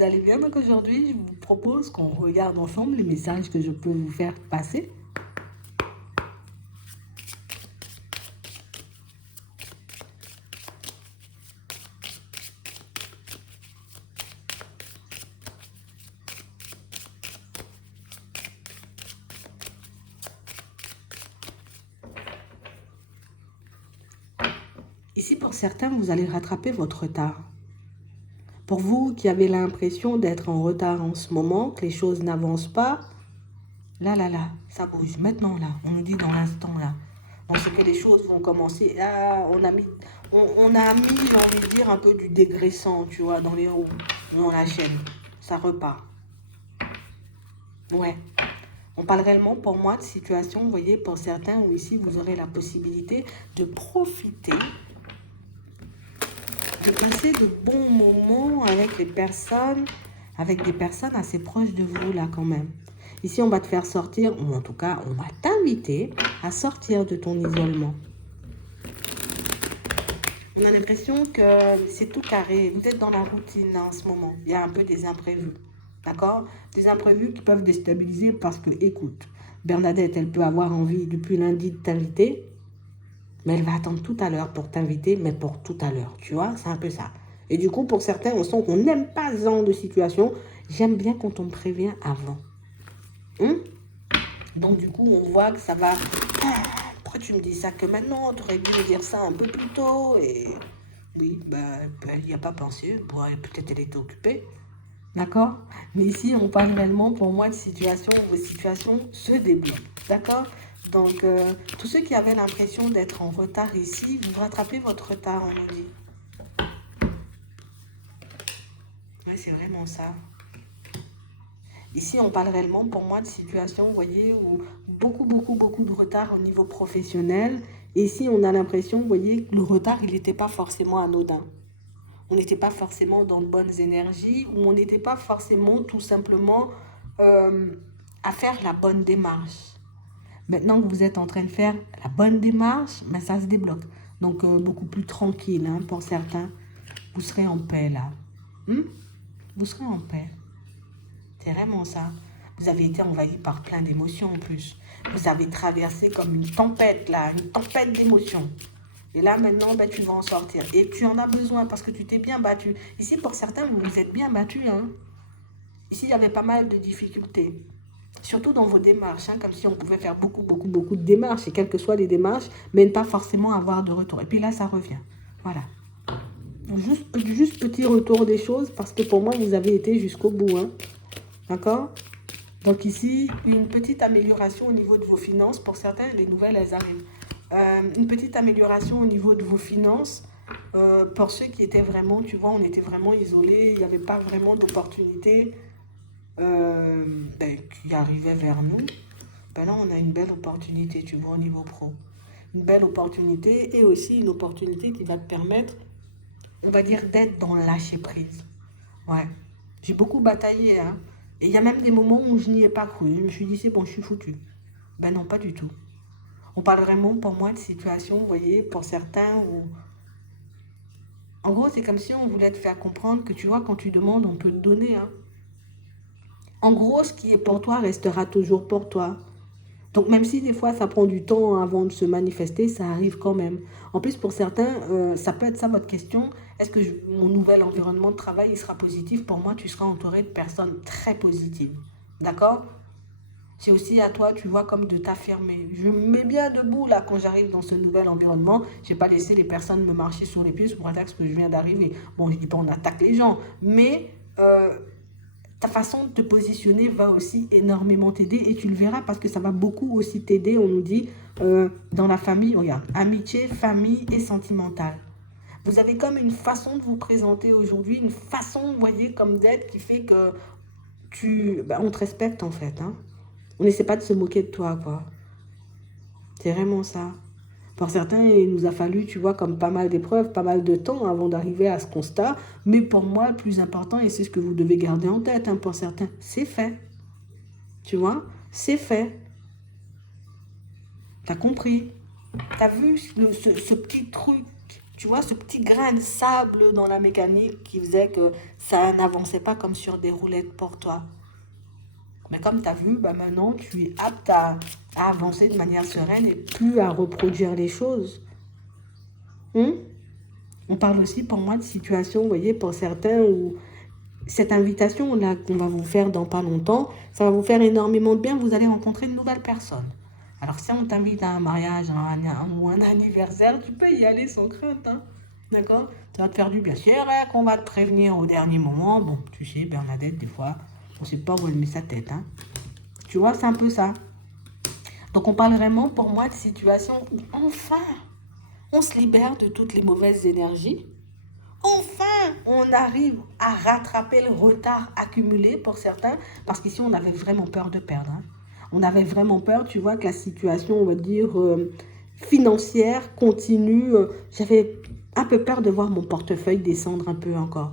vous allez bien. Donc aujourd'hui, je vous propose qu'on regarde ensemble les messages que je peux vous faire passer. Ici, pour certains, vous allez rattraper votre retard. Pour vous qui avez l'impression d'être en retard en ce moment, que les choses n'avancent pas, là, ça bouge. Maintenant, là, on nous dit dans l'instant, là. On sait que les choses vont commencer. Là, on a mis, j'ai envie de dire, un peu du dégraissant, tu vois, dans les roues, dans la chaîne. Ça repart. Ouais. On parle réellement pour moi de situation, vous voyez, pour certains où ici, vous aurez la possibilité de profiter, de passer de bons moments avec les personnes, avec des personnes assez proches de vous, là, quand même. Ici, on va te faire sortir, ou en tout cas, on va t'inviter à sortir de ton isolement. On a l'impression que c'est tout carré. Vous êtes dans la routine en ce moment. Il y a un peu des imprévus. D'accord? Des imprévus qui peuvent déstabiliser parce que, écoute, Bernadette, elle peut avoir envie depuis lundi de t'inviter, mais elle va attendre tout à l'heure pour t'inviter, mais pour tout à l'heure. Tu vois? C'est un peu ça. Et du coup, pour certains, on sent qu'on n'aime pas ce genre de situation. J'aime bien quand on me prévient avant. Donc, du coup, on voit que ça va... Pourquoi tu me dis ça que maintenant? Tu aurais dû me dire ça un peu plus tôt. Et oui, elle n'y a pas pensé. Bon, peut-être elle était occupée. D'accord? Mais ici, on parle réellement pour moi de situation où vos situations se débloquent. D'accord? Donc, tous ceux qui avaient l'impression d'être en retard ici, vous rattrapez votre retard, on nous dit. Oui, c'est vraiment ça. Ici, on parle réellement pour moi de situation, vous voyez, où beaucoup de retard au niveau professionnel. Et ici, on a l'impression, vous voyez, que le retard, il n'était pas forcément anodin. On n'était pas forcément dans de bonnes énergies, ou on n'était pas forcément tout simplement à faire la bonne démarche. Maintenant que vous êtes en train de faire la bonne démarche, mais ça se débloque. Donc, beaucoup plus tranquille, hein, pour certains. Vous serez en paix, là. Vous serez en paix. C'est vraiment ça. Vous avez été envahi par plein d'émotions en plus. Vous avez traversé comme une tempête, là, une tempête d'émotions. Et là, maintenant, tu vas en sortir. Et tu en as besoin parce que tu t'es bien battu. Ici, pour certains, vous vous êtes bien battu. Hein. Ici, il y avait pas mal de difficultés. Surtout dans vos démarches, hein, comme si on pouvait faire beaucoup de démarches, et quelles que soient les démarches, mais ne pas forcément avoir de retour. Et puis là, ça revient. Voilà. Juste petit retour des choses, parce que pour moi, vous avez été jusqu'au bout. Hein. D'accord? Donc ici, une petite amélioration au niveau de vos finances. Pour certains, les nouvelles, elles arrivent. Une petite amélioration au niveau de vos finances. Pour ceux qui étaient vraiment, tu vois, on était vraiment isolés. Il n'y avait pas vraiment d'opportunité qui arrivait vers nous. Là, on a une belle opportunité, tu vois, au niveau pro. Une belle opportunité et aussi une opportunité qui va te permettre, on va dire, d'être dans le lâcher-prise. Ouais. J'ai beaucoup bataillé, hein. Et il y a même des moments où je n'y ai pas cru. Je me suis dit, c'est bon, je suis foutu. Non, pas du tout. On parle vraiment, pour moi, de situation, vous voyez, pour certains, où... En gros, c'est comme si on voulait te faire comprendre que, tu vois, quand tu demandes, on peut te donner, hein. En gros, ce qui est pour toi restera toujours pour toi. Donc, même si des fois, ça prend du temps avant de se manifester, ça arrive quand même. En plus, pour certains, ça peut être ça votre question. Est-ce que mon nouvel environnement de travail il sera positif? Pour moi, tu seras entouré de personnes très positives. D'accord? C'est aussi à toi, tu vois, comme de t'affirmer. Je me mets bien debout, là, quand j'arrive dans ce nouvel environnement. Je n'ai pas laissé les personnes me marcher sur les pieds sous prétexte que je viens d'arriver. Bon, je ne dis pas on attaque les gens, mais... ta façon de te positionner va aussi énormément t'aider et tu le verras parce que ça va beaucoup aussi t'aider, on nous dit, dans la famille, regarde, amitié, famille et sentimentale. Vous avez comme une façon de vous présenter aujourd'hui, une façon, vous voyez, comme d'être qui fait que on te respecte en fait. Hein. On n'essaie pas de se moquer de toi, quoi. C'est vraiment ça. Pour certains, il nous a fallu, tu vois, comme pas mal d'épreuves, pas mal de temps avant d'arriver à ce constat. Mais pour moi, le plus important, et c'est ce que vous devez garder en tête, hein, pour certains, c'est fait. Tu vois, c'est fait. T'as compris. T'as vu ce petit truc, Tu vois, ce petit grain de sable dans la mécanique qui faisait que ça n'avançait pas comme sur des roulettes pour toi. Mais comme tu as vu, bah maintenant, tu es apte à avancer de manière sereine et plus à reproduire les choses. Hum? On parle aussi pour moi de situation, vous voyez, pour certains où cette invitation-là qu'on va vous faire dans pas longtemps, ça va vous faire énormément de bien, vous allez rencontrer une nouvelle personne. Alors si on t'invite à un mariage ou un anniversaire, tu peux y aller sans crainte, hein. D'accord? Ça va te faire du bien. C'est vrai qu'on va te prévenir au dernier moment. Bon, tu sais, Bernadette, des fois, on ne sait pas où elle met sa tête, hein. Tu vois, c'est un peu ça. Donc on parle vraiment pour moi de situation où enfin, on se libère de toutes les mauvaises énergies. Enfin, on arrive à rattraper le retard accumulé pour certains, parce qu'ici, on avait vraiment peur de perdre, hein. On avait vraiment peur, tu vois, que la situation, on va dire, financière continue. J'avais un peu peur de voir mon portefeuille descendre un peu encore.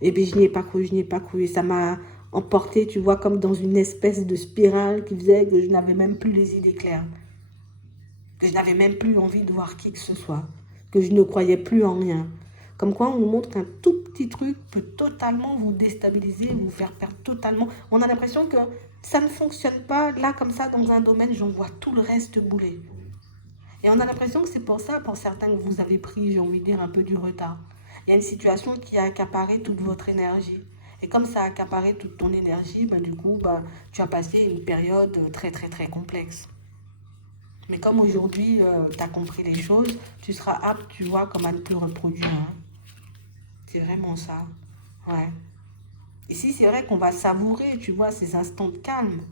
Et puis, je n'y ai pas cru, je n'y ai pas cru. Et ça m'a emporté, tu vois, comme dans une espèce de spirale qui faisait que je n'avais même plus les idées claires. Que je n'avais même plus envie de voir qui que ce soit. Que je ne croyais plus en rien. Comme quoi, on nous montre qu'un tout petit truc peut totalement vous déstabiliser, vous faire perdre totalement. On a l'impression que ça ne fonctionne pas. Là, comme ça, dans un domaine, j'en vois tout le reste bouler. Et on a l'impression que c'est pour ça, pour certains, que vous avez pris, j'ai envie de dire, un peu du retard. Il y a une situation qui a accaparé toute votre énergie. Et comme ça a accaparé toute ton énergie, ben, du coup, ben, tu as passé une période très, très, très complexe. Mais comme aujourd'hui, tu as compris les choses, tu seras apte, tu vois, comme à ne plus reproduire, hein. C'est vraiment ça. Ouais. Ici, c'est vrai qu'on va savourer, tu vois, ces instants de calme.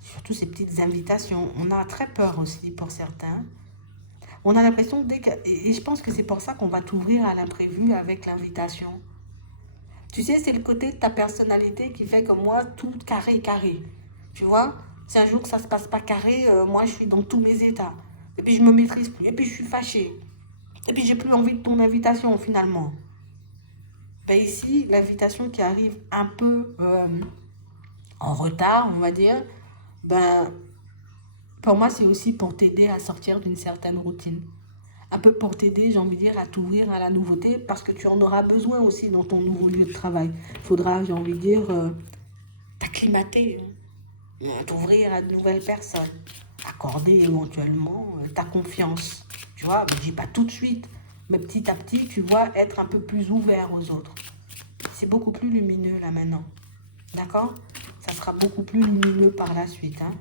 Surtout ces petites invitations. On a très peur aussi pour certains. On a l'impression, et je pense que c'est pour ça qu'on va t'ouvrir à l'imprévu avec l'invitation. Tu sais, c'est le côté de ta personnalité qui fait que moi, tout carré, carré. Tu vois, si un jour que ça ne se passe pas carré, moi, je suis dans tous mes états. Et puis, je me maîtrise plus. Et puis, je suis fâchée. Et puis, j'ai plus envie de ton invitation, finalement. Ben ici, l'invitation qui arrive un peu en retard, on va dire, ben, pour moi, c'est aussi pour t'aider à sortir d'une certaine routine. Un peu pour t'aider, j'ai envie de dire, à t'ouvrir à la nouveauté, parce que tu en auras besoin aussi dans ton nouveau lieu de travail. Il faudra, j'ai envie de dire, t'acclimater, hein, t'ouvrir à de nouvelles personnes, accorder éventuellement ta confiance. Tu vois, je ne dis pas tout de suite, mais petit à petit, tu vois, être un peu plus ouvert aux autres. C'est beaucoup plus lumineux là maintenant. D'accord? Ça sera beaucoup plus lumineux par la suite, hein.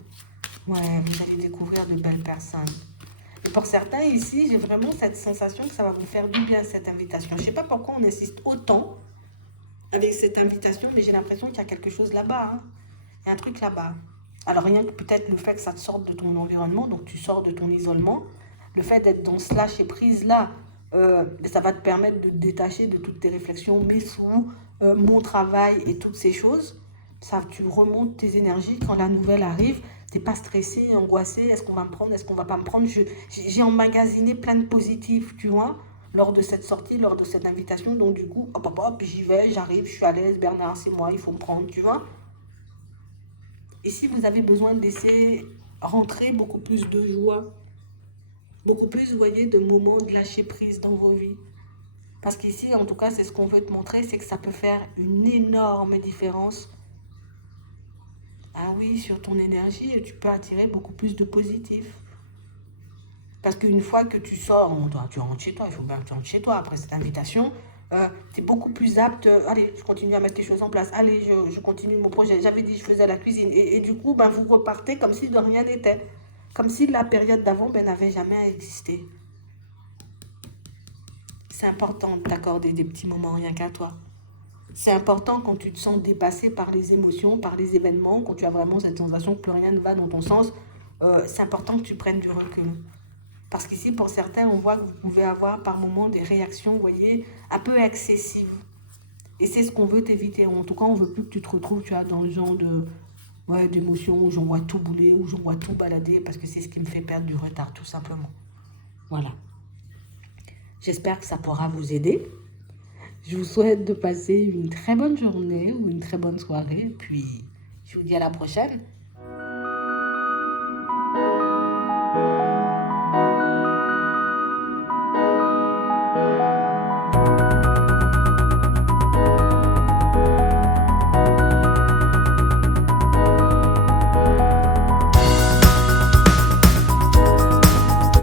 Ouais, vous allez découvrir de belles personnes. Et pour certains ici, j'ai vraiment cette sensation que ça va vous faire du bien, cette invitation. Je ne sais pas pourquoi on insiste autant avec cette invitation, mais j'ai l'impression qu'il y a quelque chose là-bas, hein. Il y a un truc là-bas. Alors rien que peut-être le fait que ça te sorte de ton environnement, donc tu sors de ton isolement, le fait d'être dans ce lâcher-prise là, ça va te permettre de te détacher de toutes tes réflexions, mes sous, mon travail et toutes ces choses. Ça, tu remontes tes énergies quand la nouvelle arrive. Tu n'es pas stressé, angoissé. Est-ce qu'on va me prendre, est-ce qu'on va pas me prendre? J'ai emmagasiné plein de positifs, tu vois, lors de cette sortie, lors de cette invitation. Donc du coup, hop, hop, hop, j'y vais, j'arrive, je suis à l'aise. Bernard, c'est moi, il faut me prendre, tu vois. Et si vous avez besoin de laisser rentrer beaucoup plus de joie, beaucoup plus, vous voyez, de moments de lâcher prise dans vos vies. Parce qu'ici, en tout cas, c'est ce qu'on veut te montrer, c'est que ça peut faire une énorme différence. Ah oui, sur ton énergie, et tu peux attirer beaucoup plus de positif. Parce qu'une fois que tu sors, tu rentres chez toi, il faut bien que tu rentres chez toi après cette invitation, tu es beaucoup plus apte. Allez, je continue à mettre les choses en place. Allez, je continue mon projet. J'avais dit, je faisais la cuisine. Et du coup, ben, vous repartez comme si de rien n'était. Comme si la période d'avant ben, n'avait jamais existé. C'est important de t'accorder des petits moments rien qu'à toi. C'est important quand tu te sens dépassé par les émotions, par les événements, quand tu as vraiment cette sensation que plus rien ne va dans ton sens. C'est important que tu prennes du recul. Parce qu'ici, pour certains, on voit que vous pouvez avoir par moments des réactions, vous voyez, un peu excessives. Et c'est ce qu'on veut t'éviter. En tout cas, on ne veut plus que tu te retrouves, tu vois, dans le genre de, ouais, d'émotions où j'en vois tout bouler, où j'en vois tout balader, parce que c'est ce qui me fait perdre du retard, tout simplement. Voilà. J'espère que ça pourra vous aider. Je vous souhaite de passer une très bonne journée ou une très bonne soirée. Puis, je vous dis à la prochaine.